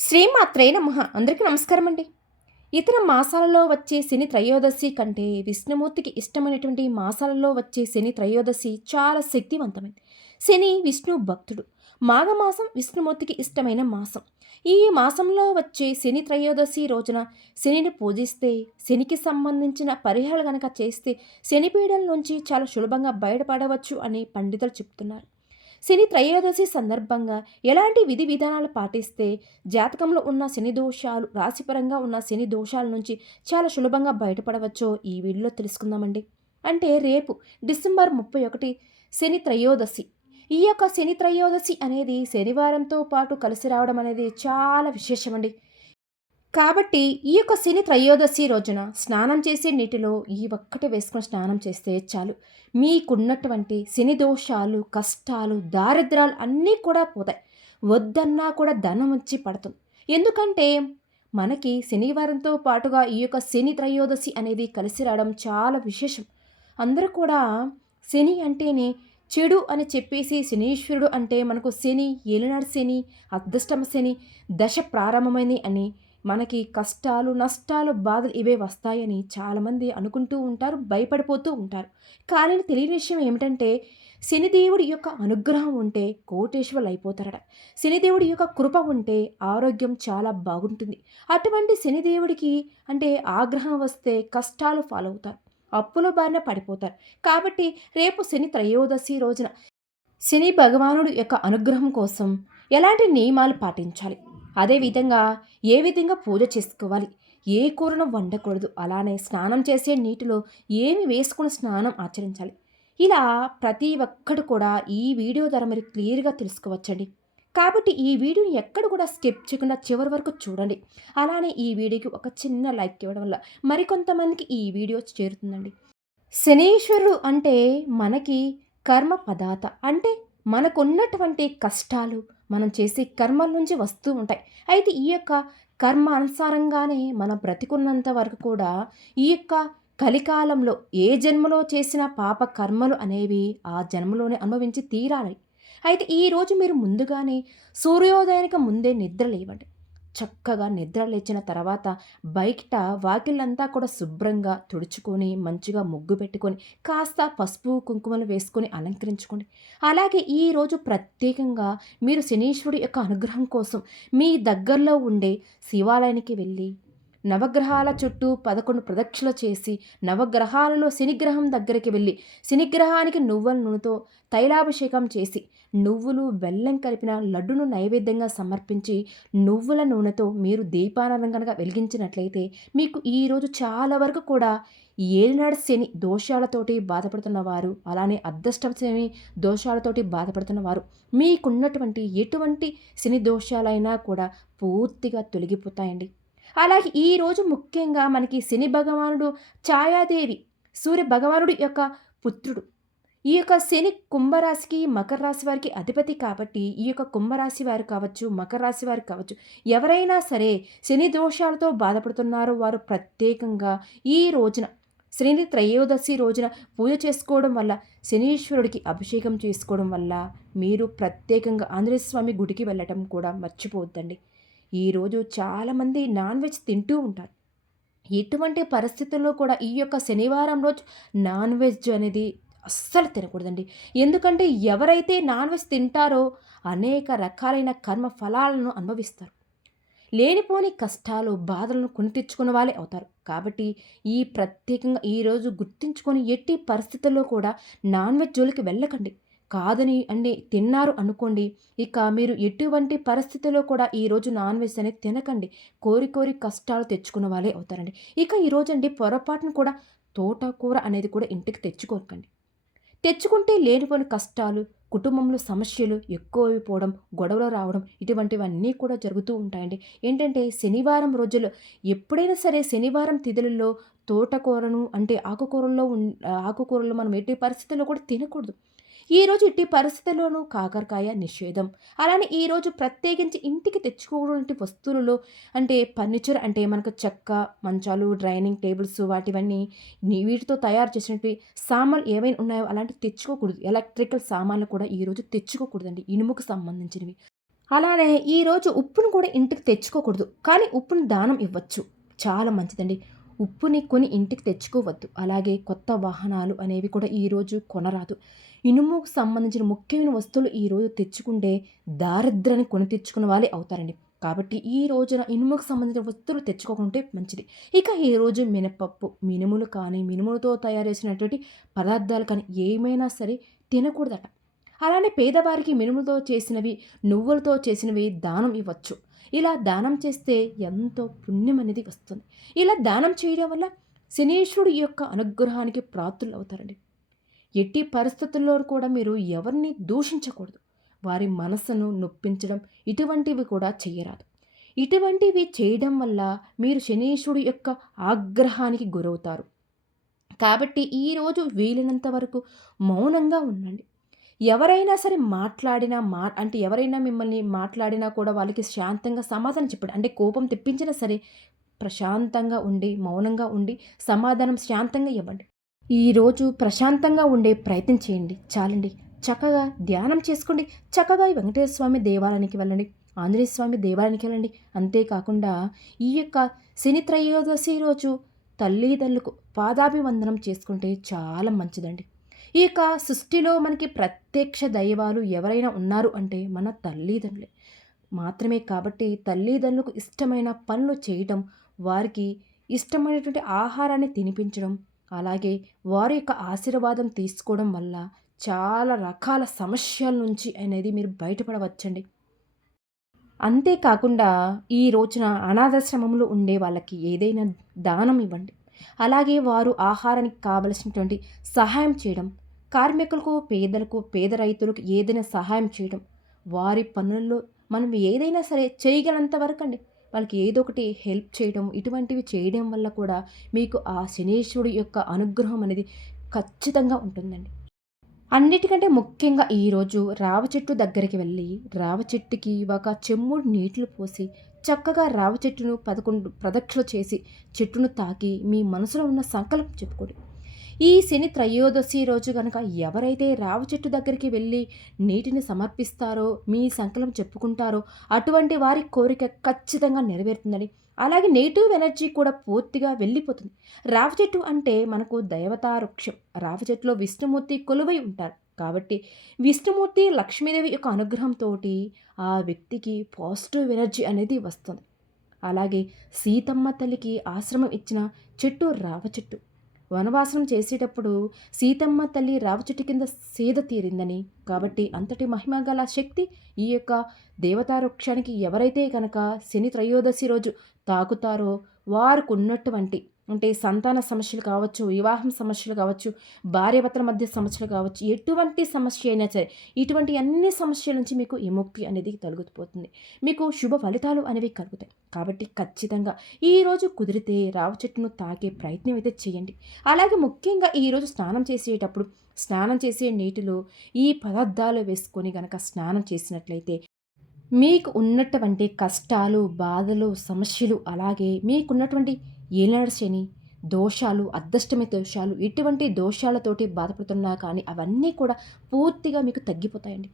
శ్రీమాత్రే నమః. అందరికీ నమస్కారం అండి. ఇతర మాసాలలో వచ్చే శని త్రయోదశి కంటే విష్ణుమూర్తికి ఇష్టమైనటువంటి మాసాలలో వచ్చే శని త్రయోదశి చాలా శక్తివంతమైంది. శని విష్ణు భక్తుడు. మాఘమాసం విష్ణుమూర్తికి ఇష్టమైన మాసం. ఈ మాసంలో వచ్చే శని త్రయోదశి రోజున శనిని పూజిస్తే శనికి సంబంధించిన పరిహారాలు కనుక చేస్తే శనిపీడల నుంచి చాలా సులభంగా బయటపడవచ్చు అని పండితులు చెప్తున్నారు. శని త్రయోదశి సందర్భంగా ఎలాంటి విధి విధానాలు పాటిస్తే జాతకంలో ఉన్న శని దోషాలు రాశిపరంగా ఉన్న శని దోషాల నుంచి చాలా సులభంగా బయటపడవచ్చో ఈ వీడియోలో తెలుసుకుందామండి. అంటే రేపు డిసెంబర్ ముప్పై ఒకటి శని త్రయోదశి. ఈ యొక్క శని త్రయోదశి అనేది శనివారంతో పాటు కలిసి రావడం అనేది చాలా విశేషమండి. కాబట్టి ఈ యొక్క శని త్రయోదశి రోజున స్నానం చేసే నీటిలో ఈ ఒక్కటి వేసుకుని స్నానం చేస్తే చాలు. మీకున్నటువంటి శని దోషాలు కష్టాలు దారిద్రాలు అన్నీ కూడా పోతాయి. వద్దన్నా కూడా ధనం వచ్చి పడుతుంది ఎందుకంటే మనకి శనివారంతో పాటుగా ఈ యొక్క శని త్రయోదశి అనేది కలిసి రావడం చాలా విశేషం. అందరూ కూడా శని అంటేనే చెడు అని చెప్పేసి శనీశ్వరుడు అంటే మనకు శని ఏలినాడు శని అదృష్టమ శని దశ ప్రారంభమైంది అని మనకి కష్టాలు నష్టాలు బాధలు ఇవే వస్తాయని చాలామంది అనుకుంటూ ఉంటారు భయపడిపోతూ ఉంటారు. కానీ తెలియని విషయం ఏమిటంటే శనిదేవుడి యొక్క అనుగ్రహం ఉంటే కోటేశ్వరులు అయిపోతారట. శనిదేవుడి యొక్క కృప ఉంటే ఆరోగ్యం చాలా బాగుంటుంది. అటువంటి శనిదేవుడికి అంటే ఆగ్రహం వస్తే కష్టాలు ఫాలో అవుతారు అప్పుల బారిన పడిపోతారు. కాబట్టి రేపు శని త్రయోదశి రోజున శని భగవానుడు యొక్క అనుగ్రహం కోసం ఎలాంటి నియమాలు పాటించాలి? అదేవిధంగా ఏ విధంగా పూజ చేసుకోవాలి? ఏ కూరను వండకూడదు? అలానే స్నానం చేసే నీటిలో ఏమి వేసుకుని స్నానం ఆచరించాలి? ఇలా ప్రతి ఒక్కడు కూడా ఈ వీడియో ద్వారా మీరు క్లియర్గా తెలుసుకోవచ్చండి. కాబట్టి ఈ వీడియోని ఎక్కడ కూడా స్కిప్ చేయకుండా చివరి వరకు చూడండి. అలానే ఈ వీడియోకి ఒక చిన్న లైక్ ఇవ్వడం వల్ల మరికొంతమందికి ఈ వీడియో చేరుతుందండి. శనీశ్వరుడు అంటే మనకి కర్మ పదార్థ. అంటే మనకున్నటువంటి కష్టాలు మనం చేసే కర్మల నుంచి వస్తూ ఉంటాయి. అయితే ఈ యొక్క కర్మ అనుసారంగానే మనం బ్రతికున్నంత వరకు కూడా ఈ యొక్క కలికాలంలో ఏ జన్మలో చేసిన పాప కర్మలు అనేవి ఆ జన్మలోనే అనుభవించి తీరాలి. అయితే ఈరోజు మీరు ముందుగానే సూర్యోదయానికి ముందే నిద్ర లేవండి. చక్కగా నిద్ర లేచిన తర్వాత బయట వాకిళ్ళంతా కూడా శుభ్రంగా తుడుచుకొని మంచిగా ముగ్గు పెట్టుకొని కాస్త పసుపు కుంకుమలు వేసుకొని అలంకరించుకోండి. అలాగే ఈరోజు ప్రత్యేకంగా మీరు శనీశ్వరుడి యొక్క అనుగ్రహం కోసం మీ దగ్గరలో ఉండే శివాలయానికి వెళ్ళి నవగ్రహాల చుట్టూ పదకొండు ప్రదక్షిణలు చేసి నవగ్రహాలలో శనిగ్రహం దగ్గరికి వెళ్ళి శనిగ్రహానికి నువ్వుల నూనెతో తైలాభిషేకం చేసి నువ్వులు బెల్లం కలిపిన లడ్డును నైవేద్యంగా సమర్పించి నువ్వుల నూనెతో మీరు దీపానందం కనుక వెలిగించినట్లయితే మీకు ఈరోజు చాలా వరకు కూడా ఏలినాడు శని దోషాలతోటి బాధపడుతున్న వారు అలానే అదృష్ట శని దోషాలతోటి బాధపడుతున్న వారు మీకున్నటువంటి ఎటువంటి శని దోషాలైనా కూడా పూర్తిగా తొలగిపోతాయండి. అలాగే ఈరోజు ముఖ్యంగా మనకి శని భగవానుడు ఛాయాదేవి సూర్య భగవానుడు యొక్క పుత్రుడు. ఈ యొక్క శని కుంభరాశికి మకర రాశి వారికి అధిపతి కాబట్టి ఈ యొక్క కుంభరాశి వారు కావచ్చు మకర రాశి వారు కావచ్చు ఎవరైనా సరే శని దోషాలతో బాధపడుతున్నారో. వారు ప్రత్యేకంగా ఈ రోజున శని త్రయోదశి రోజున పూజ చేసుకోవడం వల్ల శనీశ్వరుడికి అభిషేకం చేసుకోవడం వల్ల మీరు ప్రత్యేకంగా ఆంజనేయ స్వామి గుడికి వెళ్ళటం కూడా మర్చిపోవద్దండి. ఈరోజు చాలామంది నాన్ వెజ్ తింటూ ఉంటారు. ఎటువంటి పరిస్థితుల్లో కూడా ఈ యొక్క శనివారం రోజు నాన్ వెజ్ అనేది అస్సలు తినకూడదండి. ఎందుకంటే ఎవరైతే నాన్ వెజ్ తింటారో అనేక రకాలైన కర్మ ఫలాలను అనుభవిస్తారు. లేనిపోని కష్టాలు బాధలను కొని తెచ్చుకున్న వాళ్ళే అవుతారు. కాబట్టి ఈ ప్రత్యేకంగా ఈరోజు గుర్తించుకొని ఎట్టి పరిస్థితుల్లో కూడా నాన్ వెజ్ జోలికి వెళ్ళకండి. కాదని అండి తిన్నారు అనుకోండి ఇక మీరు ఎటువంటి పరిస్థితుల్లో కూడా ఈరోజు నాన్ వెజ్ అనేది తినకండి. కోరి కోరి కష్టాలు తెచ్చుకున్న వాళ్ళే అవుతారండి. ఇక ఈరోజు అండి పొరపాటును కూడా తోటకూర అనేది కూడా ఇంటికి తెచ్చుకోకండి. తెచ్చుకుంటే లేనిపోని కష్టాలు కుటుంబంలో సమస్యలు ఎక్కువైపోవడం గొడవలు రావడం ఇటువంటివన్నీ కూడా జరుగుతూ ఉంటాయండి. ఏంటంటే శనివారం రోజుల్లో ఎప్పుడైనా సరే శనివారం తిథులలో తోటకూరను అంటే ఆకుకూరల్లో ఆకుకూరలు మనం ఎట్టి పరిస్థితుల్లో కూడా తినకూడదు. ఈరోజు ఇట్టి పరిస్థితుల్లోనూ కాకరకాయ నిషేధం. అలానే ఈరోజు ప్రత్యేకించి ఇంటికి తెచ్చుకోవడానికి వస్తువులలో అంటే ఫర్నిచర్ అంటే మనకు చెక్క మంచాలు డ్రైనింగ్ టేబుల్స్ వాటివన్నీ వీటితో తయారు చేసినవి సామాన్లు ఏమైనా ఉన్నాయో అలాంటివి తెచ్చుకోకూడదు. ఎలక్ట్రికల్ సామాన్లు కూడా ఈరోజు తెచ్చుకోకూడదండి ఇనుముకు సంబంధించినవి. అలానే ఈరోజు ఉప్పును కూడా ఇంటికి తెచ్చుకోకూడదు. కానీ ఉప్పును దానం ఇవ్వచ్చు. చాలా మంచిదండి. ఉప్పుని కొని ఇంటికి తెచ్చుకోవద్దు. అలాగే కొత్త వాహనాలు అనేవి కూడా ఈరోజు కొనరాదు. ఇనుముకు సంబంధించిన ముఖ్యమైన వస్తువులు ఈరోజు తెచ్చుకుంటే దారిద్రాన్ని కొని తెచ్చుకున్న వాళ్ళే అవుతారండి. కాబట్టి ఈ రోజున ఇనుముకు సంబంధించిన వస్తువులు తెచ్చుకోకుంటే మంచిది. ఇక ఈ రోజు మినపప్పు మినుములు కానీ మినుములతో తయారు చేసినటువంటి పదార్థాలు కానీ ఏమైనా సరే తినకూడదట. అలానే పేదవారికి మినుములతో చేసినవి నువ్వులతో చేసినవి దానం ఇవ్వచ్చు. ఇలా దానం చేస్తే ఎంతో పుణ్యం అనేది వస్తుంది. ఇలా దానం చేయడం వల్ల శనీశ్వరుడు యొక్క అనుగ్రహానికి ప్రాప్తులు అవుతారండి. ఎట్టి పరిస్థితుల్లో కూడా మీరు ఎవరిని దూషించకూడదు. వారి మనసును నొప్పించడం ఇటువంటివి కూడా చేయరాదు. ఇటువంటివి చేయడం వల్ల మీరు శనీశ్వరుడు యొక్క ఆగ్రహానికి గురవుతారు. కాబట్టి ఈరోజు వీలైనంత వరకు మౌనంగా ఉండండి. ఎవరైనా సరే మాట్లాడినా మా అంటే ఎవరైనా మిమ్మల్ని మాట్లాడినా కూడా వాళ్ళకి శాంతంగా సమాధానం చెప్పండి అంటే కోపం తెప్పించినా సరే ప్రశాంతంగా ఉండి మౌనంగా ఉండి సమాధానం శాంతంగా ఇవ్వండి. ఈరోజు ప్రశాంతంగా ఉండే ప్రయత్నం చేయండి. చాలండి. చక్కగా ధ్యానం చేసుకోండి. చక్కగా ఈ వెంకటేశ్వర స్వామి దేవాలయానికి వెళ్ళండి. ఆంజనేయ స్వామి దేవాలయానికి వెళ్ళండి. అంతేకాకుండా ఈ యొక్క శని త్రయోదశి రోజు తల్లిదండ్రులకు పాదాభివందనం చేసుకుంటే చాలా మంచిదండి. ఈ యొక్క సృష్టిలో మనకి ప్రత్యక్ష దైవాలు ఎవరైనా ఉన్నారు అంటే మన తల్లిదండ్రులే. మాత్రమే కాబట్టి తల్లిదండ్రులకు ఇష్టమైన పనులు చేయటం వారికి ఇష్టమైనటువంటి ఆహారాన్ని తినిపించడం అలాగే వారి యొక్క ఆశీర్వాదం తీసుకోవడం వల్ల చాలా రకాల సమస్యల నుంచి అనేది మీరు బయటపడవచ్చండి. అంతేకాకుండా ఈ రోజున అనాథాశ్రమంలో ఉండే వాళ్ళకి ఏదైనా దానం ఇవ్వండి. అలాగే వారు ఆహారానికి కావలసినటువంటి సహాయం చేయడం కార్మికులకు పేదలకు పేద రైతులకు ఏదైనా సహాయం చేయడం వారి పనుల్లో మనం ఏదైనా సరే చేయగలంత వరకు అండి వాళ్ళకి ఏదో ఒకటి హెల్ప్ చేయడం ఇటువంటివి చేయడం వల్ల కూడా మీకు ఆ శనీశ్వరుడు యొక్క అనుగ్రహం అనేది ఖచ్చితంగా ఉంటుందండి. అన్నిటికంటే ముఖ్యంగా ఈరోజు రావ చెట్టు దగ్గరికి వెళ్ళి రావ చెట్టుకి ఒక చెమ్ముడు నీటిలు పోసి చక్కగా రావ చెట్టును పదకొండు ప్రదక్షిణ చేసి చెట్టును తాకి మీ మనసులో ఉన్న సంకల్పం చెప్పుకోండి. ఈ శని త్రయోదశి రోజు కనుక ఎవరైతే రావి చెట్టు దగ్గరికి వెళ్ళి నీటిని సమర్పిస్తారో మీ సంకలం చెప్పుకుంటారో అటువంటి వారి కోరిక ఖచ్చితంగా నెరవేరుతుందని అలాగే నెగిటివ్ ఎనర్జీ కూడా పూర్తిగా వెళ్ళిపోతుంది. రావి చెట్టు అంటే మనకు దేవతా వృక్షం. రావి చెట్టులో విష్ణుమూర్తి కొలువై ఉంటారు. కాబట్టి విష్ణుమూర్తి లక్ష్మీదేవి యొక్క అనుగ్రహంతో ఆ వ్యక్తికి పాజిటివ్ ఎనర్జీ అనేది వస్తుంది. అలాగే సీతమ్మ తల్లికి ఆశ్రమం ఇచ్చిన చెట్టు రావ చెట్టు. వనవాసం చేసేటప్పుడు సీతమ్మ తల్లి రావచెట్టు కింద సేద తీరిందని. కాబట్టి అంతటి మహిమ గల శక్తి ఈ యొక్క దేవతావృక్షానికి ఎవరైతే కనుక శని త్రయోదశి రోజు తాకుతారో వారికి ఉన్నటువంటి అంటే సంతాన సమస్యలు కావచ్చు వివాహం సమస్యలు కావచ్చు భార్యభర్తల మధ్య సమస్యలు కావచ్చు ఎటువంటి సమస్య అయినా సరే ఇటువంటి అన్ని సమస్యల నుంచి మీకు విముక్తి అనేది తొలగిపోతుంది. మీకు శుభ ఫలితాలు అనేవి కలుగుతాయి. కాబట్టి ఖచ్చితంగా ఈరోజు కుదిరితే రావి చెట్టును తాకే ప్రయత్నం అయితే చేయండి. అలాగే ముఖ్యంగా ఈరోజు స్నానం చేసేటప్పుడు స్నానం చేసే నీటిలో ఈ పదార్థాలు వేసుకొని గనక స్నానం చేసినట్లయితే మీకు ఉన్నటువంటి కష్టాలు బాధలు సమస్యలు అలాగే మీకున్నటువంటి ఏనాడు శని దోషాలు అదృష్టమి దోషాలు ఇటువంటి దోషాలతోటి బాధపడుతున్నా కానీ అవన్నీ కూడా పూర్తిగా మీకు తగ్గిపోతాయండి.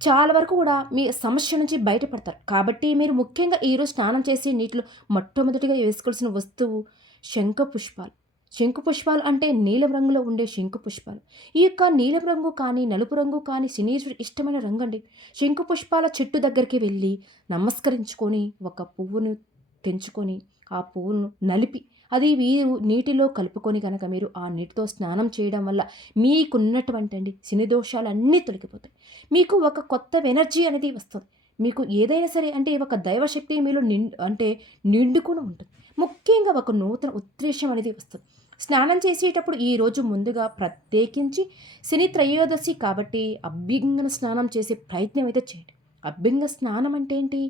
చాలా వరకు కూడా మీ సమస్య నుంచి బయటపడతారు. కాబట్టి మీరు ముఖ్యంగా ఈరోజు స్నానం చేసి నీటిలో మొట్టమొదటిగా వేసుకోవాల్సిన వస్తువు శంఖ పుష్పాలు. శంకు పుష్పాలు అంటే నీలం రంగులో ఉండే శంకు పుష్పాలు. ఈ యొక్క నీలం రంగు కానీ నలుపు రంగు కానీ శనీశ్వరుడు ఇష్టమైన రంగు అండి శంకు పుష్పాల చెట్టు దగ్గరికి వెళ్ళి నమస్కరించుకొని ఒక పువ్వును తెంచుకొని ఆ పువ్వును నలిపి అది వీరు నీటిలో కలుపుకొని కనుక మీరు ఆ నీటితో స్నానం చేయడం వల్ల మీకున్నటువంటి అండి శని దోషాలన్నీ తొలగిపోతాయి. మీకు ఒక కొత్త ఎనర్జీ అనేది వస్తుంది. మీకు ఏదైనా సరే అంటే ఒక దైవశక్తి మీలో నిండు అంటే నిండుకుని ఉంటుంది. ముఖ్యంగా ఒక నూతన ఉద్దేశం అనేది వస్తుంది. స్నానం చేసేటప్పుడు ఈరోజు ముందుగా ప్రత్యేకించి శని త్రయోదశి కాబట్టి అభ్యంగన స్నానం చేసే ప్రయత్నం అయితే చేయండి. అభ్యంగ స్నానం అంటే ఏంటి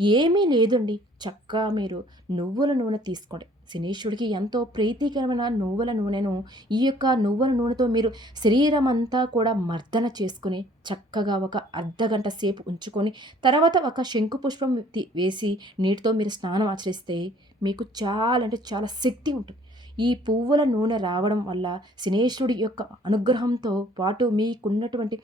ఏమీ లేదండి. చక్కగా మీరు నువ్వుల నూనె తీసుకోండి. శనీశ్వరుడికి ఎంతో ప్రీతికరమైన నువ్వుల నూనెను ఈ యొక్క నువ్వుల నూనెతో మీరు శరీరం అంతా కూడా మర్దన చేసుకుని చక్కగా ఒక అర్ధగంట సేపు ఉంచుకొని తర్వాత ఒక శంకు పుష్పం వేసి నీటితో మీరు స్నానం ఆచరిస్తే మీకు చాలా అంటే చాలా శక్తి ఉంటుంది. ఈ పువ్వుల నూనె రావడం వల్ల శనేశ్వరుడి యొక్క అనుగ్రహంతో పాటు మీకున్నటువంటి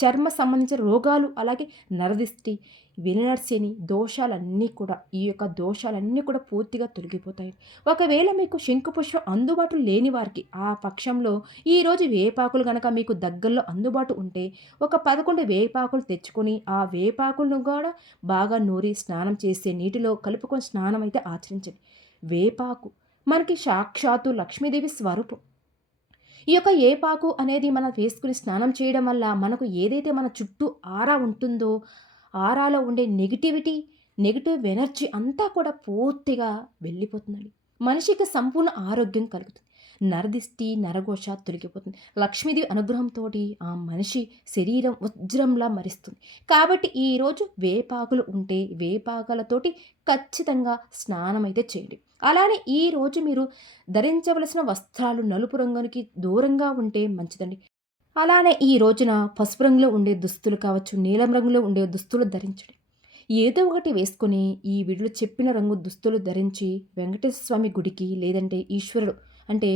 చర్మ సంబంధించిన రోగాలు అలాగే నరదిష్టి వినర్శని దోషాలన్నీ కూడా ఈ యొక్క దోషాలన్నీ కూడా పూర్తిగా తొలగిపోతాయి. ఒకవేళ మీకు శంకుపుష్పం అందుబాటులో లేని వారికి ఆ పక్షంలో ఈరోజు వేపాకులు కనుక మీకు దగ్గరలో అందుబాటు ఉంటే ఒక పదకొండు వేపాకులు తెచ్చుకొని ఆ వేపాకులను కూడా బాగా నూరి స్నానం చేసే నీటిలో కలుపుకొని స్నానం అయితే ఆచరించండి. వేపాకు మనకి సాక్షాత్తు లక్ష్మీదేవి స్వరూపం. ఈ యొక్క ఏపాకు అనేది మనం వేసుకుని స్నానం చేయడం వల్ల మనకు ఏదైతే మన చుట్టూ ఆరా ఉంటుందో ఆరాలో ఉండే నెగిటివిటీ నెగిటివ్ ఎనర్జీ అంతా కూడా పూర్తిగా వెళ్ళిపోతుందండి. మనిషికి సంపూర్ణ ఆరోగ్యం కలుగుతుంది. నరదిష్టి నరఘోష తొలగిపోతుంది. లక్ష్మీదేవి అనుగ్రహంతో ఆ మనిషి శరీరం వజ్రంలా మరిస్తుంది. కాబట్టి ఈరోజు వేపాకులు ఉంటే వేపాకులతోటి ఖచ్చితంగా స్నానం అయితే చేయండి. అలానే ఈరోజు మీరు ధరించవలసిన వస్త్రాలు నలుపు రంగునికి దూరంగా ఉంటే మంచిదండి. అలానే ఈ రోజున పసుపు రంగులో ఉండే దుస్తులు కావచ్చు నీలం రంగులో ఉండే దుస్తులు ధరించండి. ఏదో ఒకటి వేసుకొని ఈ వీడిలో చెప్పిన రంగు దుస్తులు ధరించి వెంకటేశ్వర స్వామి గుడికి లేదంటే ఈశ్వరుడు అంటే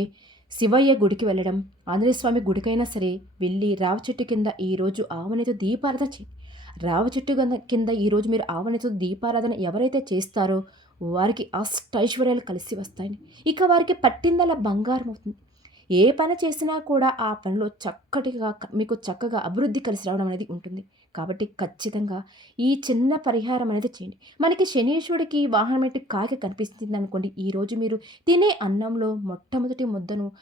శివయ్య గుడికి వెళ్ళడం ఆంజనేయస్వామి గుడికైనా సరే వెళ్ళి రావ చెట్టు కింద ఈరోజు ఆవనితో దీపారాధన చేయండి రావ చెట్టు కింద ఈరోజు మీరు ఆవనితో దీపారాధన ఎవరైతే చేస్తారో వారికి అష్టైశ్వర్యాలు కలిసి వస్తాయని. ఇక వారికి పట్టిందల బంగారం అవుతుంది. ఏ పని చేసినా కూడా ఆ పనిలో చక్కటిగా మీకు చక్కగా అభివృద్ధి కలిసి రావడం అనేది ఉంటుంది. కాబట్టి ఖచ్చితంగా ఈ చిన్న పరిహారం అనేది చేయండి. మనకి శనీశ్వరుడికి వాహనం పెట్టి కాకి కనిపిస్తుంది అనుకోండి. ఈరోజు మీరు తినే అన్నంలో మొట్టమొదటి ముద్దను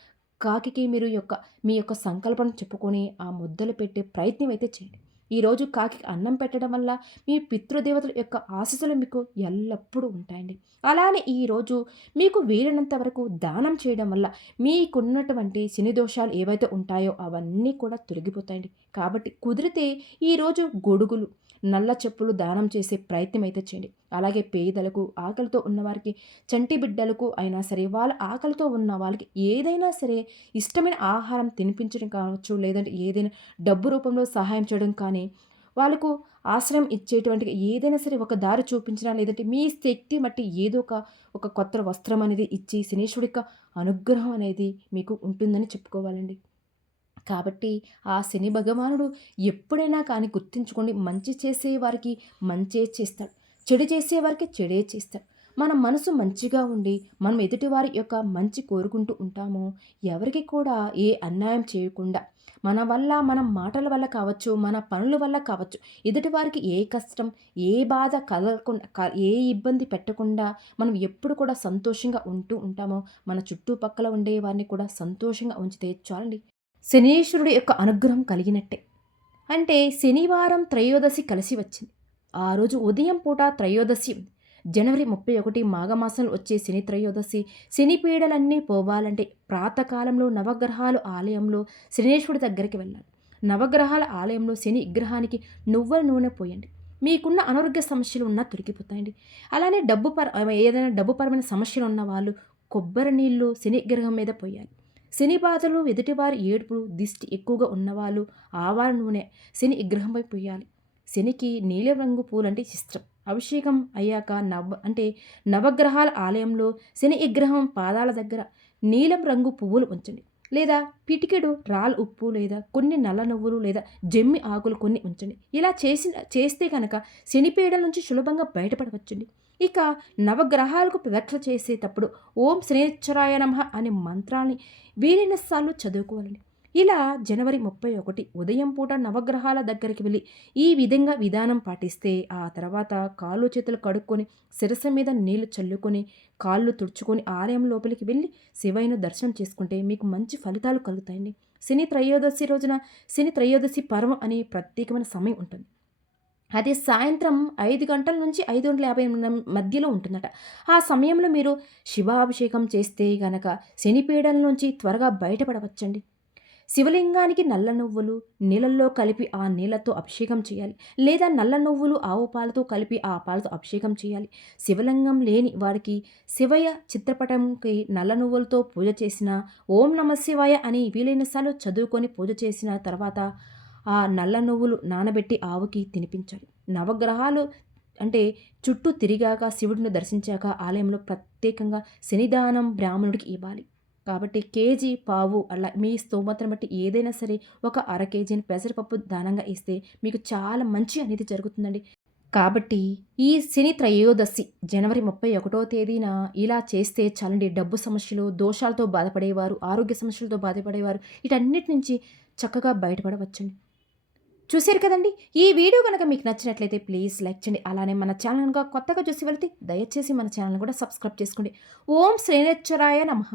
కాకి మీరు యొక్క మీ యొక్క సంకల్పం చెప్పుకొని ఆ ముద్దలు పెట్టే ప్రయత్నం అయితే చేయండి. ఈరోజు కాకి అన్నం పెట్టడం వల్ల మీ పితృదేవతల యొక్క ఆశీస్సులు మీకు ఎల్లప్పుడూ ఉంటాయండి. అలానే ఈరోజు మీకు వీలైనంత వరకు దానం చేయడం వల్ల మీకున్నటువంటి శని దోషాలు ఏవైతే ఉంటాయో అవన్నీ కూడా తొలగిపోతాయండి. కాబట్టి కుదిరితే ఈరోజు గొడుగులు నల్ల చెప్పులు దానం చేసే ప్రయత్నం అయితే చేయండి. అలాగే పేదలకు ఆకలితో ఉన్నవారికి చంటి బిడ్డలకు అయినా సరే వాళ్ళ ఆకలితో ఉన్న వాళ్ళకి ఏదైనా సరే ఇష్టమైన ఆహారం తినిపించడం కావచ్చు లేదంటే ఏదైనా డబ్బు రూపంలో సహాయం చేయడం కానీ వాళ్ళకు ఆశ్రయం ఇచ్చేటువంటి ఏదైనా సరే ఒక దారి చూపించినా లేదంటే మీ శక్తి మట్టి ఏదో ఒక ఒక కొత్త వస్త్రం అనేది ఇచ్చి శనీశ్వరుడి అనుగ్రహం అనేది మీకు ఉంటుందని చెప్పుకోవాలండి. కాబట్టి ఆ శని భగవానుడు ఎప్పుడైనా కానీ గుర్తించుకోండి. మంచి చేసేవారికి మంచే చేస్తాడు. చెడు చేసేవారికి చెడే చేస్తాడు. మన మనసు మంచిగా ఉండి మనం ఎదుటివారి యొక్క మంచి కోరుకుంటూ ఉంటామో ఎవరికి కూడా ఏ అన్యాయం చేయకుండా మన వల్ల మన మాటల వల్ల కావచ్చు మన పనుల వల్ల కావచ్చు ఎదుటివారికి ఏ కష్టం ఏ బాధ కలగకుండా ఏ ఇబ్బంది పెట్టకుండా మనం ఎప్పుడు కూడా సంతోషంగా ఉంటూ ఉంటామో మన చుట్టుపక్కల ఉండే వారిని కూడా సంతోషంగా ఉంచితే చాలండి. శనీశ్వరుడు యొక్క అనుగ్రహం కలిగినట్టే. అంటే శనివారం త్రయోదశి కలిసి వచ్చింది. ఆ రోజు ఉదయం పూట త్రయోదశి జనవరి ముప్పై ఒకటి మాఘమాసంలో వచ్చే శని త్రయోదశి శని పీడలన్నీ పోవాలంటే ప్రాతకాలంలో నవగ్రహాలు ఆలయంలో శనేశ్వరుడి దగ్గరికి వెళ్ళాలి. నవగ్రహాల ఆలయంలో శని విగ్రహానికి నువ్వుల నూనె పోయండి. మీకున్న అనారోగ్య సమస్యలు ఉన్నా తొలగిపోతాయండి. అలానే డబ్బు పర ఏదైనా డబ్బుపరమైన సమస్యలు ఉన్న వాళ్ళు కొబ్బరి నీళ్ళు శని విగ్రహం మీద పోయాలి. శని బాధలు ఎదుటివారి ఏడుపులు దిష్టి ఎక్కువగా ఉన్నవాళ్ళు ఆవాల నూనె శని విగ్రహంపై పోయాలి. శనికి నీలం రంగు పూలంటే ఇష్టం అభిషేకం అయ్యాక నవ అంటే నవగ్రహాల ఆలయంలో శని విగ్రహం పాదాల దగ్గర నీలం రంగు పువ్వులు ఉంచండి. లేదా పిటికెడు రాల్ ఉప్పు లేదా కొన్ని నల్ల నువ్వులు లేదా జమ్మి ఆకులు కొన్ని ఉంచండి. ఇలా చేసిన చేస్తే కనుక శనిపీడల నుంచి సులభంగా బయటపడవచ్చండి. ఇక నవగ్రహాలకు ప్రదక్షిణ చేసేటప్పుడు ఓం శ్రీనిచ్చరాయ నమ అనే మంత్రాన్ని వీలైన సార్లు ఇలా జనవరి ముప్పై ఒకటి ఉదయం పూట నవగ్రహాల దగ్గరికి వెళ్ళి ఈ విధంగా విధానం పాటిస్తే ఆ తర్వాత కాళ్ళు చేతులు కడుక్కొని శిరస మీద నీళ్ళు చల్లుకొని కాళ్ళు తుడుచుకొని ఆలయం లోపలికి వెళ్ళి శివయ్యను దర్శనం చేసుకుంటే మీకు మంచి ఫలితాలు కలుగుతాయండి. శని త్రయోదశి రోజున శని త్రయోదశి పర్వం అనే ప్రత్యేకమైన సమయం ఉంటుంది. అది సాయంత్రం ఐదు గంటల నుంచి ఐదు వందల యాభై మధ్యలో ఉంటుందట. ఆ సమయంలో మీరు శివాభిషేకం చేస్తే గనక శనిపీడల నుంచి త్వరగా బయటపడవచ్చండి. శివలింగానికి నల్ల నువ్వులు నీళ్ళల్లో కలిపి ఆ నీళ్ళతో అభిషేకం చేయాలి. లేదా నల్ల నువ్వులు ఆవు పాలతో కలిపి ఆ పాలతో అభిషేకం చేయాలి. శివలింగం లేని వారికి శివయ్య చిత్రపటంకి నల్ల నువ్వులతో పూజ చేసిన ఓం నమ శివాయ అని వీలైన సార్లు చదువుకొని పూజ చేసిన తర్వాత ఆ నల్ల నువ్వులు నానబెట్టి ఆవుకి తినిపించాలి. నవగ్రహాలు అంటే చుట్టూ తిరిగాక శివుడిని దర్శించాక ఆలయంలో ప్రత్యేకంగా శనిదానం బ్రాహ్మణుడికి ఇవ్వాలి. కాబట్టి కేజీ పావు అలా మీ స్తోమతను బట్టి ఏదైనా సరే ఒక అర కేజీని పెసరపప్పు దానంగా ఇస్తే మీకు చాలా మంచి అనేది జరుగుతుందండి. కాబట్టి ఈ శని త్రయోదశి జనవరి ముప్పై ఒకటో తేదీన ఇలా చేస్తే చాలండి. డబ్బు సమస్యలు దోషాలతో బాధపడేవారు ఆరోగ్య సమస్యలతో బాధపడేవారు వీటన్నిటి నుంచి చక్కగా బయటపడవచ్చండి. చూశారు కదండి? ఈ వీడియో కనుక మీకు నచ్చినట్లయితే ప్లీజ్ లైక్ చేయండి. అలానే మన ఛానల్ కనుక కొత్తగా చూసి వెళ్తే దయచేసి మన ఛానల్ కూడా సబ్స్క్రైబ్ చేసుకోండి. ఓం శ్రీనేశ్వరాయ నమః.